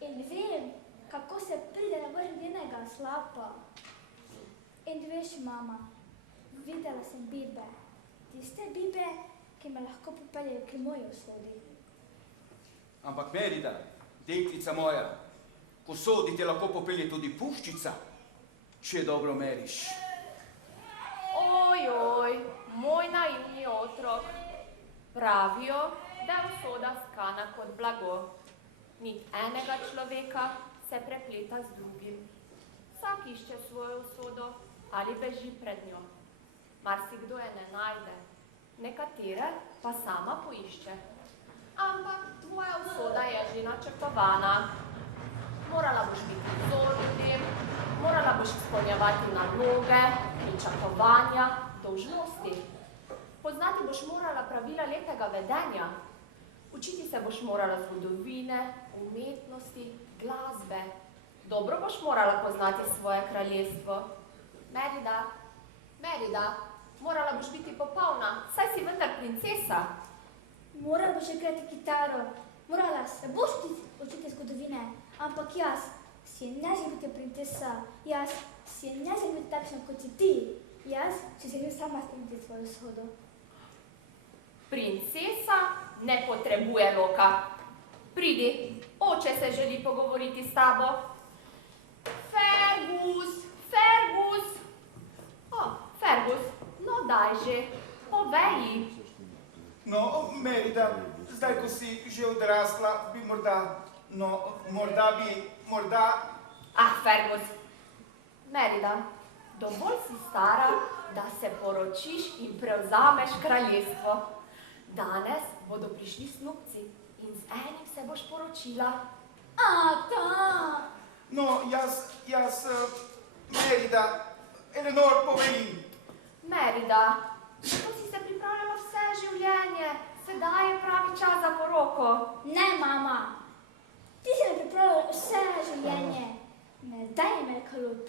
In vem, kako se pride na vrh njenega slapa. In veš, mama, videla sem bibe. Tiste bibe, ki me lahko popeljejo k moji usodi. Ampak Merida, deklica moja, k usodi te lahko popelje tudi puščica, če dobro meriš. Ojoj, moj naivni otrok. Pravijo, da je usoda skana kot blago. Niti enega človeka se prepleta z drugim. Vsak išče svojo usodo ali beži pred njo. Marsikdo je ne najde, nekatere pa sama poišče. Ampak tvoja usoda je že načrtovana. Morala boš biti vzor ljudem, morala boš izpolnjevati naloge, pričakovanja, dolžnosti. Poznati boš morala pravila lepega vedenja. Učiti se boš morala zgodovine, umetnosti, glasbe. Dobro boš morala poznati svoje kraljestvo. Merida, morala boš biti popolna, saj si vendar princesa. Morala boš igrati kitaro, morala se boš učiti zgodovine, ampak jaz si ne želim biti princesa, jaz si ne želim biti takšna kot si ti, jaz si želim sama spremeniti svojo usodo. Princesa ne potrebuje loka. Pridi, oče se želi pogovoriti s tabo. Fergus! O, Fergus, no daj že, povej. No, Merida, zdaj, ko si že odrasla, bi morda... Ah, Fergus, Merida, dovolj si stara, da se poročiš in prevzameš kraljestvo. Danes bodo prišli snupci in z enim se boš poročila. Ta! No, jaz, Merida, Eleanor, povej. Merida, to si se pripravljala vse življenje, sedaj je pravi čas za poroko. Ne, mama, ti si me pripravljala vse življenje. Ne daj me kalut,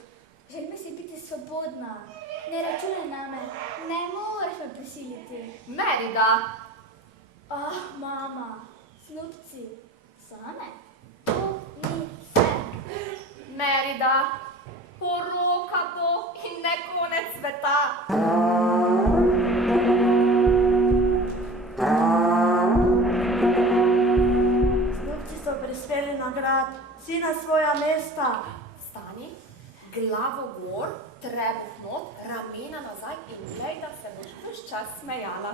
želim si biti svobodna, ne računaj name, ne moreš me prisiliti. Merida! Mama, snupci, zame, to ni fair. Merida, poroka bo in ne konec sveta. Snupci so prispeli na grad, vsi na svoja mesta. Stani, glavo gor, trebuh not, ramena nazaj in glej, da se boš ves čas smejala.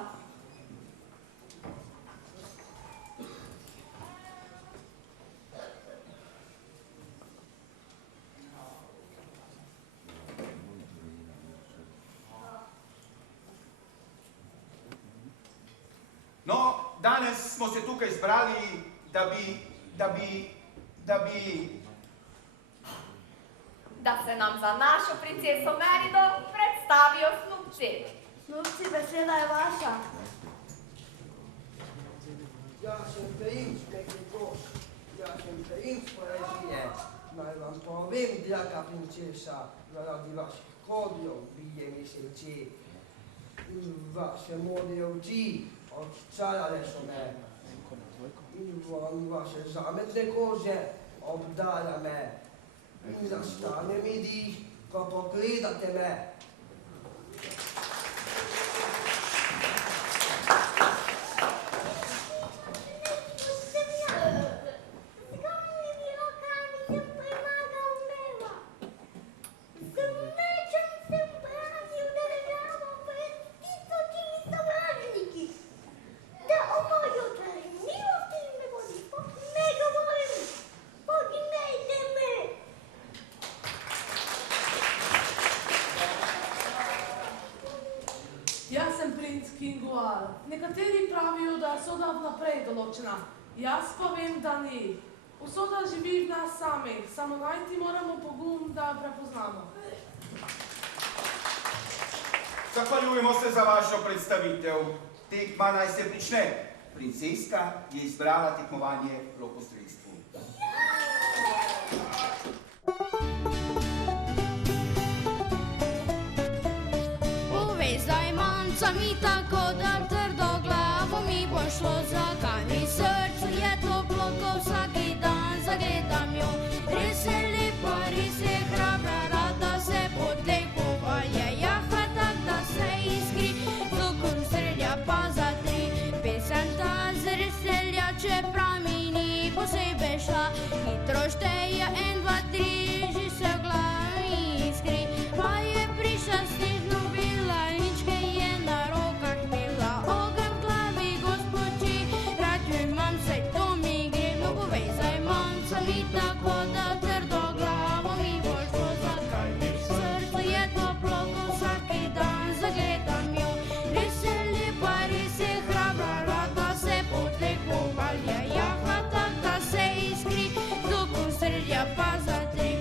No, danes smo se tukaj zbrali, Da se nam za našo princeso Merido predstavijo snupci. Snupci, beseda je vaša. Ja sem princ Meglikoš, ja sem princ poezije. Naj vam povem, draga princesa, zaradi vaših kodljev bije mi srce. Vaše modre oči odčarale so me. In vaše zametne kože obdala me. In zastane mi dih, ko pogledate me. Nekateri pravijo, da je usoda vnaprej določena. Jaz pa vem, da ni. Usoda živi v nas samih, samo najti moramo pogum, da jo prepoznamo. Zahvaljujemo se za vašo predstavitev. Tekma naj se prične. Princeska je izbrala tekmovanje v lokostrelstvu. Zdaj manca mi tako, da trdo glavo mi bo šlo, zakaj mi srcu je toplo, ko vsaki dan zagledam mi tako da trdoglavo mi boš to zakaj. Srce je toplo, ko vsaki dan zagledam jo. Res je lepa, res je hrabra, rada se potegovalja. Jaha tak, da se iskri, dok strelja pa za tri.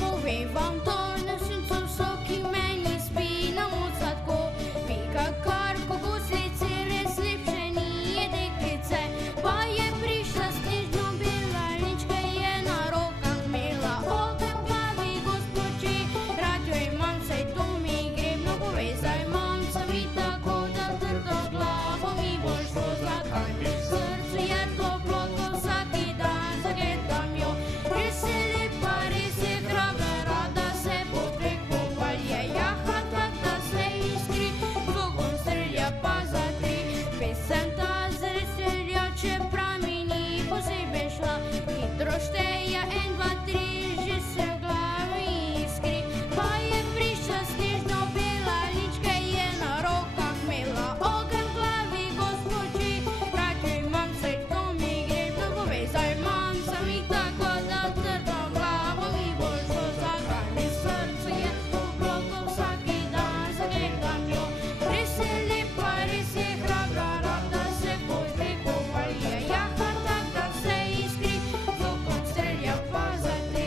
Povem vam to, ne suncu soki meni spi na mucatko. Pika kar kogoslice, res lepše nije deklice. Pa je prišla snežno bela, lička je na rokah imela. Ogen glavi gospoči, rad jo imam, saj to mi gre. No povezaj mamca mi tako, da trdo glavo mi boš to zakaj. Srce je toplo, ko vsaki dan zagledam jo. Res je lepa, res je hrabra, rada se potegovalja. Jaha tak, da se iskri, dvogom strelja pa za tri. Pesem ta zares strelja, čeprav mi ni posebej šla. Hitro šteje, 1, 2, 3, že se v glavi iskri. Pa je prišla snežno bela, lička je na rokah imela. Ogen v glavi gospoči, rad jo imam, saj to mi gre. No povezaj mamca mi tako, da trdo glavo mi boš to zakaj. Srce je toplo, ko vsaki dan zagledam jo. Res je lepa, res je hrabra, rada se potegovalja. Jaha tak, da se iskri, dvogom strelja pa za tri.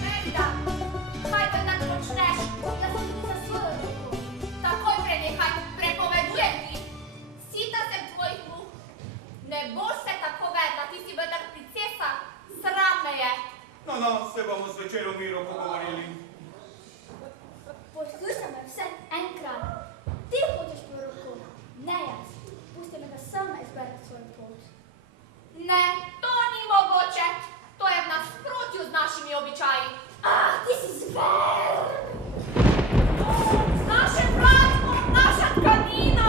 Merida, kaj te tak počneš? Jaz sem tudi za svojo roko. Takoj prenehaj, prepovedujem ti. Sita sem tvojih muh. Ne boš se tako vedla, ti si vendar princesa. Sram me je. No, se bomo zvečer v miru pogovorili. Poslušaj me vsaj enkrat. Ti hočeš po roko, ne jaz. Pusti me, da sama izberem svojo pot. Ne, to ni mogoče. To je v nasprotju z našimi običaji. Ti si zver! Naše platno, naša tkanina.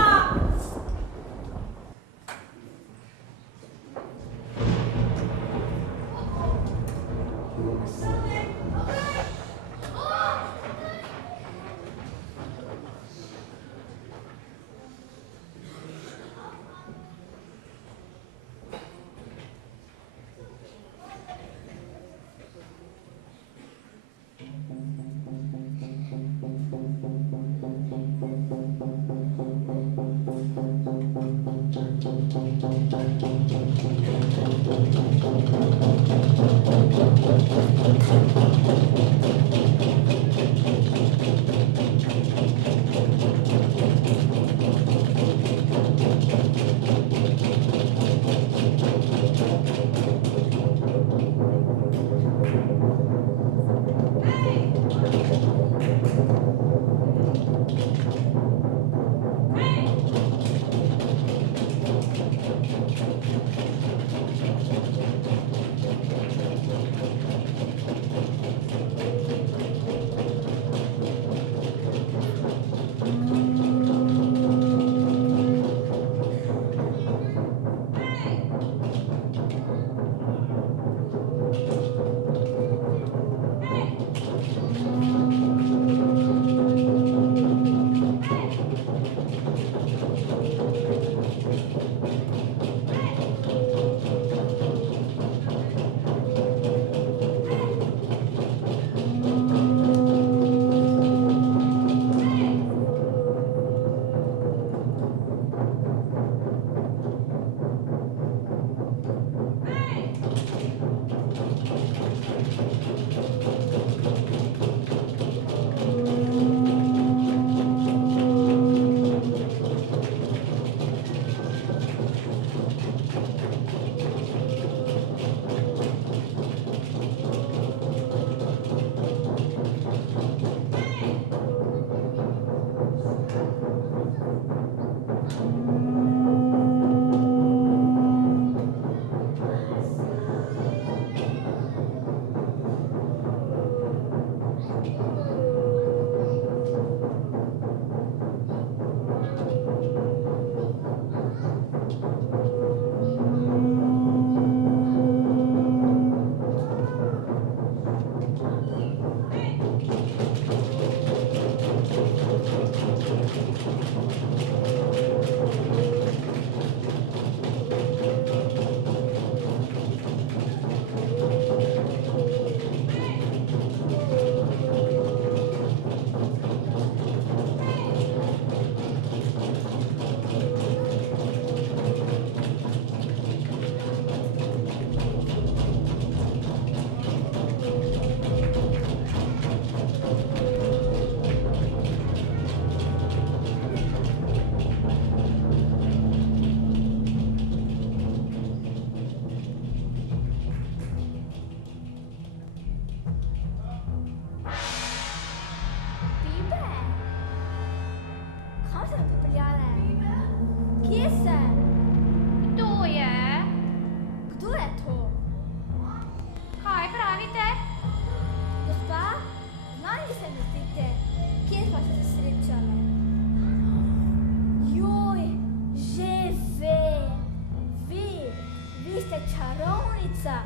Bradavica.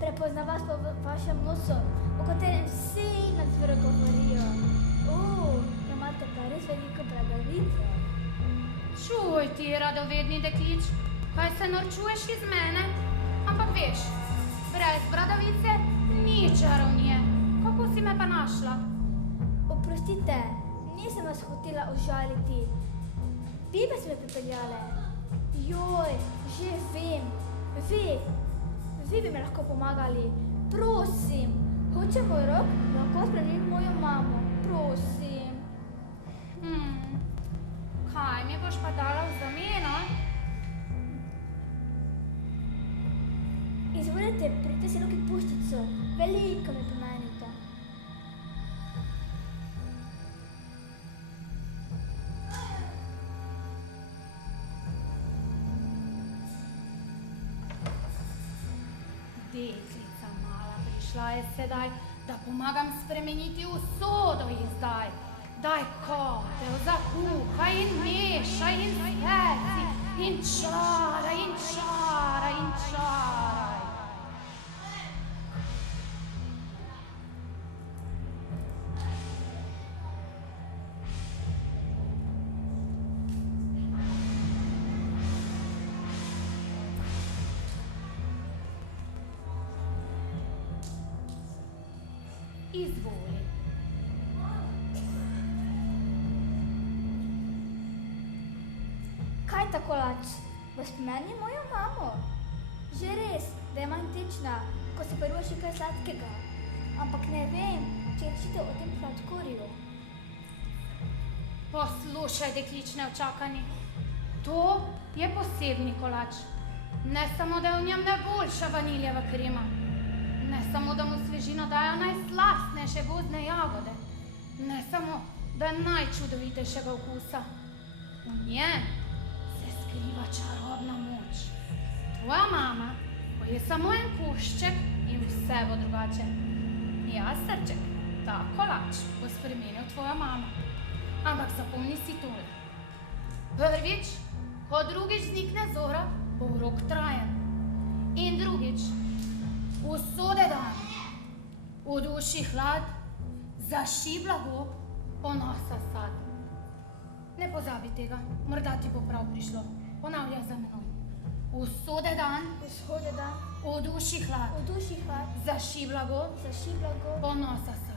Prepozna vas po vašem nosu, o katerem vsi na dvoru govorijo. Imate pa res veliko bradavice. Čuj ti, radovedni deklič, kaj se norčuješ iz mene? Ampak veš, brez bradavice ni čarovnije. Kako si me pa našla? Oprostite, nisem vas hotela užaliti. Bibe so me pripeljale. Joj, že vem. Vi bi me lahko pomagali. Prosim, hoče moj rok, lahko spremenim mojo mamo. Prosim. Kaj mi boš pa dala v zameno? Izvolite, pridite si roki puščico. Veliko mi pomenite. Deklica mala, prišla je sedaj, da pomagam spremeniti usodo ji zdaj. Daj kotel, zakuhaj in mešaj in speci in čaraj in čaraj in čaraj. Izvoli. Kaj tako lač? Vas pomeni mojo mamo? Že res, da je manj ko se prvo še kaj sladkega. Ampak ne vem, če rečite o tem sladkorju. Poslušaj, deklič neočakani. To je posebni kolač. Ne samo, da je v njem najboljša vaniljeva krema. Ne samo, da mu svežino dajo najslastnejše gozdne jagode. Ne samo, da je najčudovitejšega okusa. V njem se skriva čarobna moč. Tvoja mama poje samo en košček in vse bo drugače. Ja, srček, ta kolač bo spremenil tvoja mama. Ampak zapomni si tole. Prvič, ko drugič vznikne zora, bo rok trajen. In drugič, usode dan, v duši hlad, zaši blago, ponosa sad. Ne pozabi tega, morda ti bo prav prišlo. Ponavljaj za menoj. Usode dan, v duši hlad, zaši blago, ponosa sad.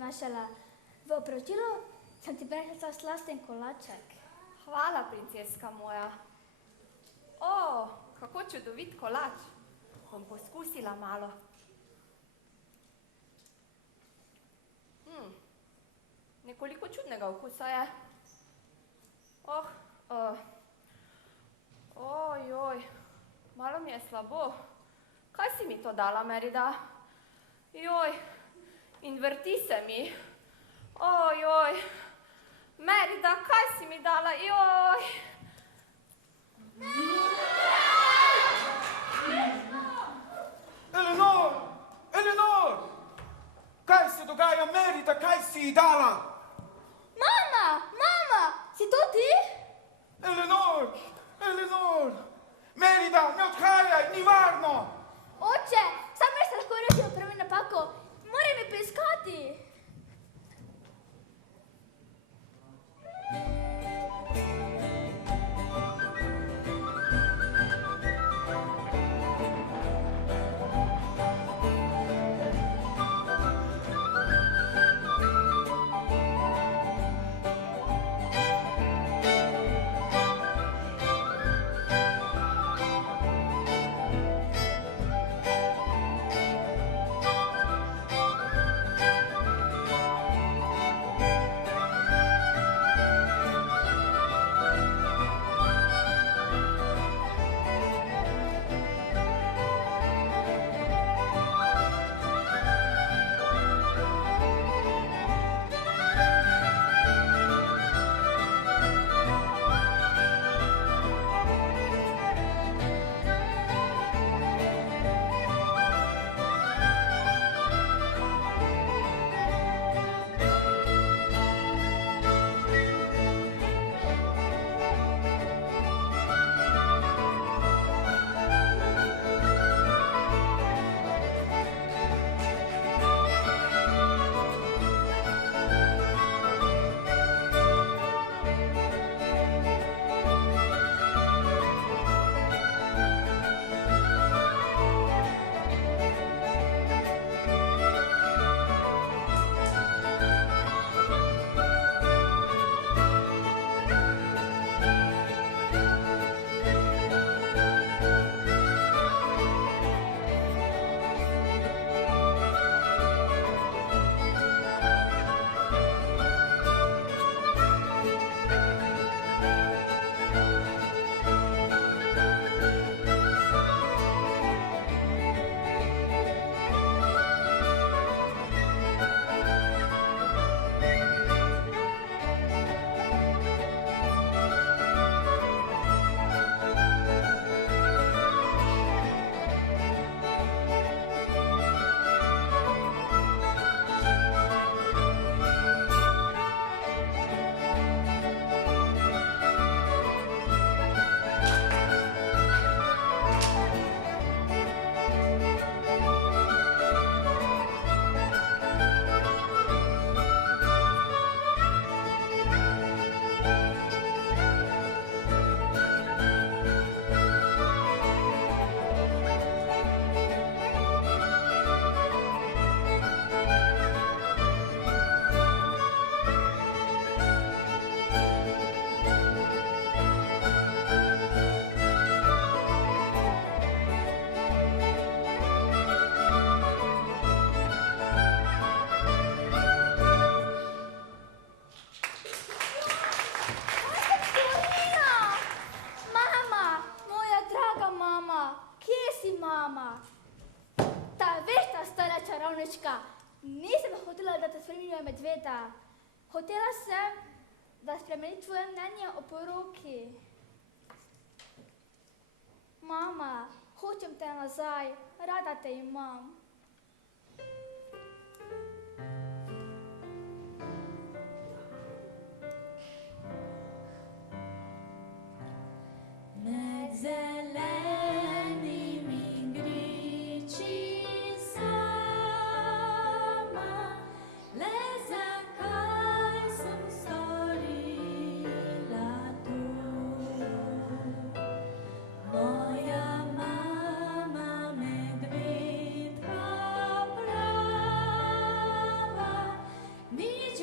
obnašala. V opravičilo sem ti prinesla slasten kolaček. Hvala, princeska moja. O, kako čudovit kolač. Bom poskusila malo. Nekoliko čudnega okusa je. Ojoj, malo mi je slabo. Kaj si mi to dala, Merida? Joj, in vrti se mi. Ojoj, Merida, kaj si mi dala? Joj. Eleanor! Eleanor! Kaj se dogaja, Merida, kaj si ji dala? Mama! Mama! Si to ti? Eleanor! Eleanor! Merida, ne odhajaj, ni varno! Oče, sam res lahko rešil prvi napako. Moram mi poiskati. Nisem hotela, da te spreminjajo medveda. Hotela sem, da spremeni tvoje mnenje o poroki. Mama, hočem te nazaj, rada te imam. Med zelenimi griči sama, le zakaj sem storila to? Moja mama medvedka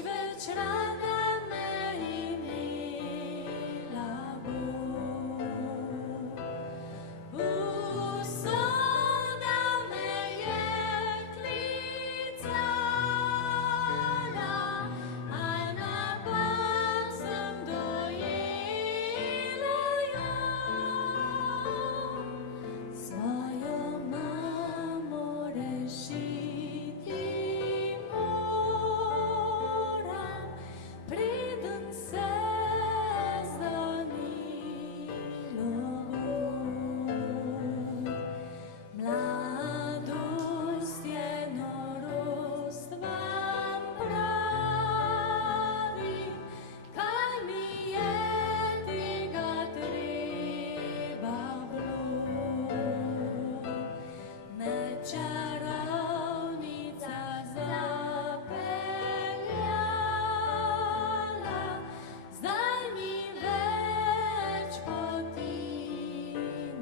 več rada me imela bo. Usoda me je klicala, a napak sem dojela jo. Svojo mamo rešiti moram, preden se zdanilo bo. Mladost je norost, vam pravim, kaj mi je tega treba bilo. Me čarovnica zapeljala, zdaj ni več poti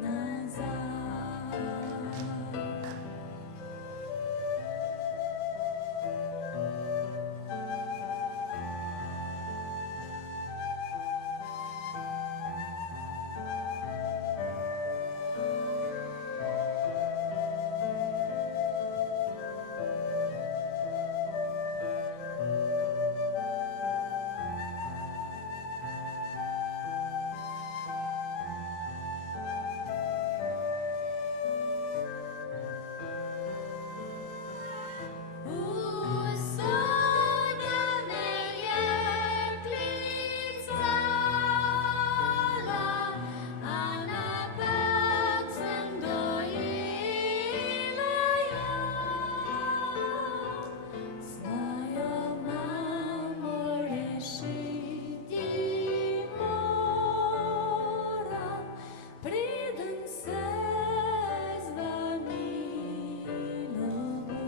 nazaj. Usoda me je klicala, a napak sem dojela jo. Svojo mamo rešiti moram, preden se zdanilo bo.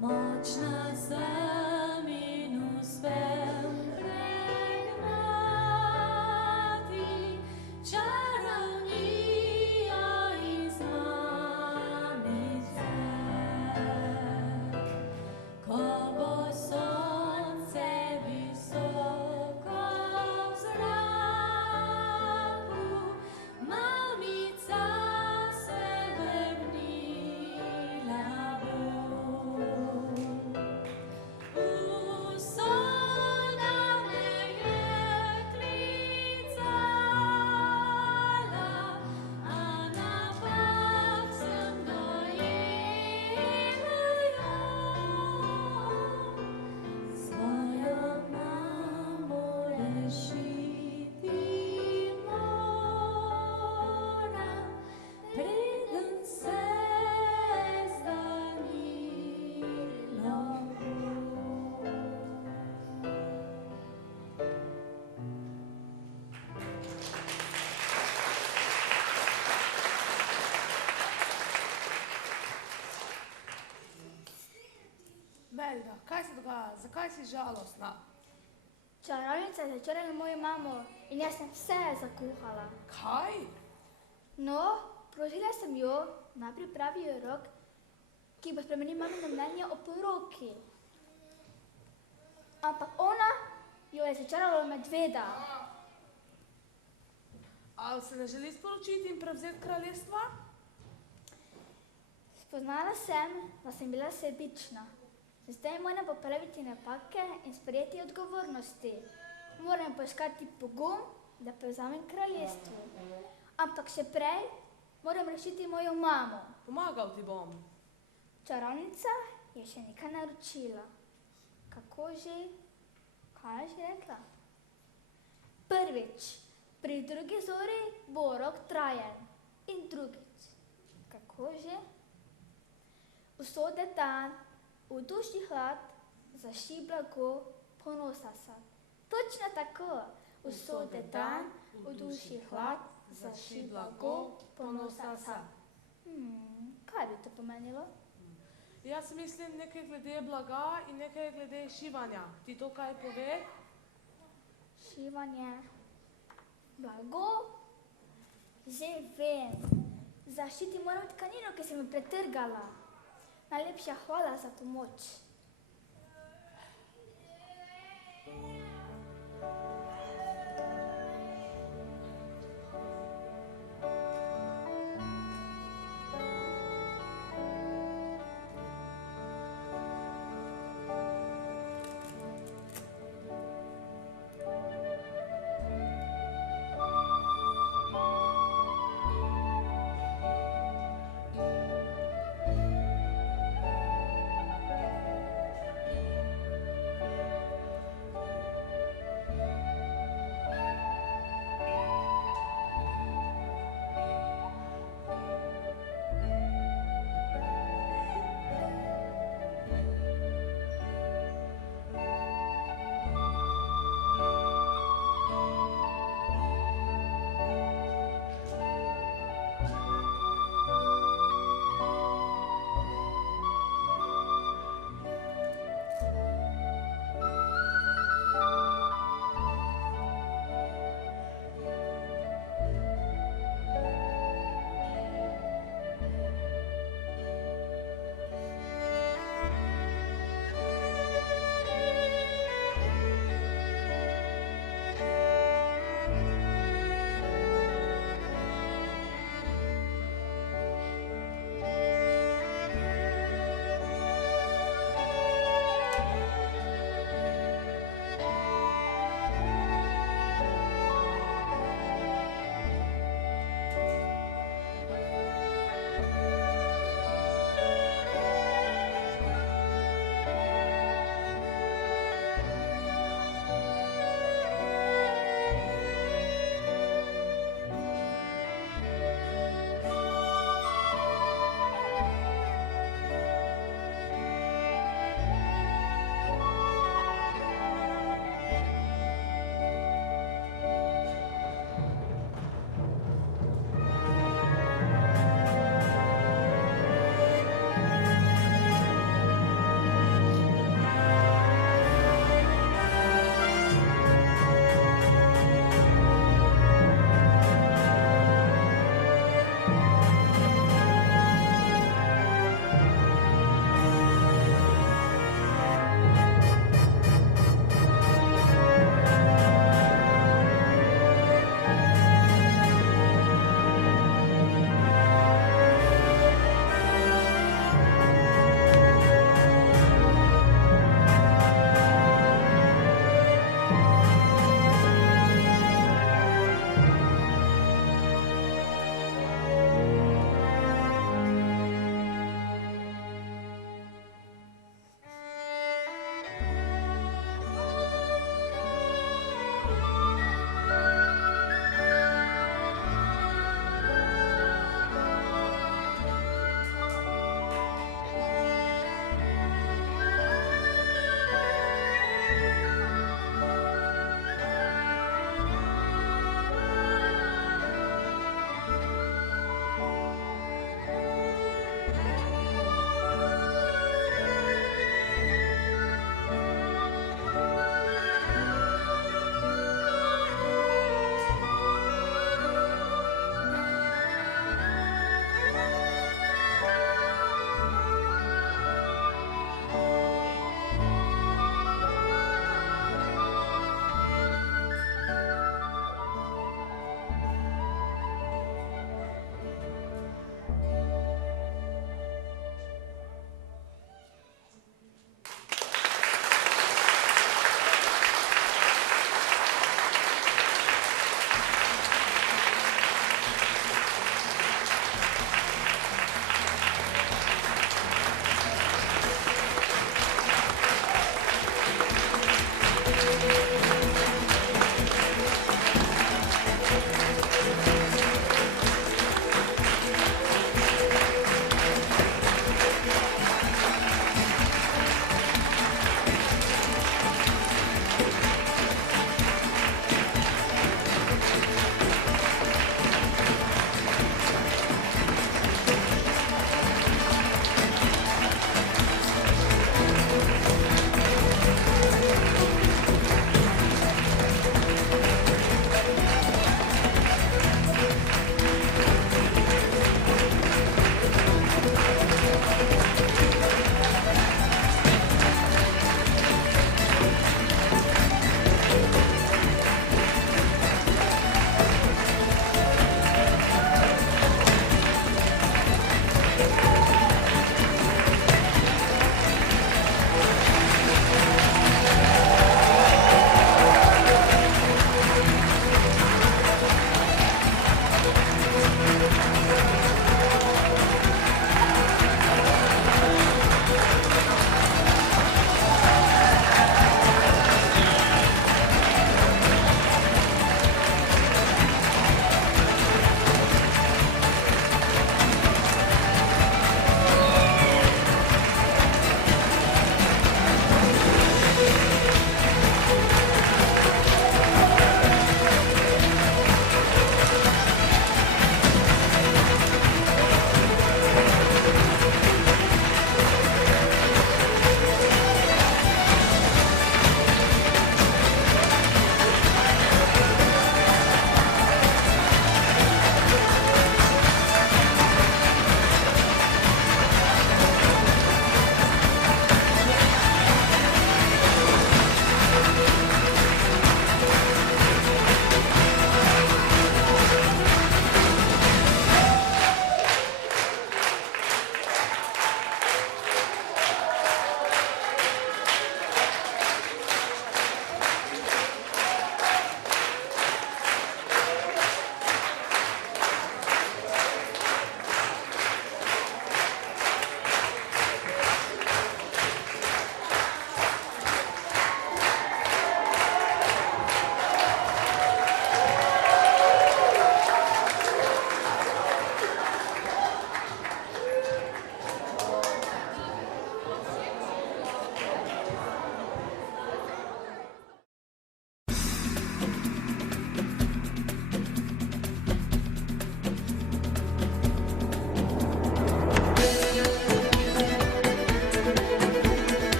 Močna sem in uspem pregnati čarovnijo iz mamice. Ko bo sonce visoko v zraku, mamica se vrnila bo. Usoda me je klicala, a napak sem dojela jo. Svojo mamo rešiti moram, preden se zdanilo bo. Melda, kaj se dogaja? Zakaj si žalostna? Čarovnica je začarala mojo mamo in jaz sem vse zakuhala. Kaj? No, prosila sem jo, naj pripravi rok, ki bo spremenil mamino mnenje o poroki. Ampak ona jo je začarala medveda. Ali se ne želi sporočiti in prevzeti kraljestva? Spoznala sem, da sem bila sebična. Zdaj moram popraviti napake in sprejeti odgovornosti. Moram poiskati pogum, da prevzamem kraljestvo. Ampak še prej moram rešiti mojo mamo. Pomagal ti bom. Čarovnica je še nekaj naročila. Kako že? Kaj je že rekla? Prvič, pri drugi zori bo rok trajen. In drugič, kako že? Usode dan, v duši hlad, zaši blago, ponosa se. Točno tako. Usode dan, v duši hlad, zaši blago, ponosa se. Kaj bi to pomenilo? Jaz mislim nekaj glede blaga in nekaj glede šivanja. Ti to kaj pove? Šivanje. Blago. Že vem. Zaščiti moram tkanino, ki sem jo pretrgala. Najlepša hvala za pomoč. Thank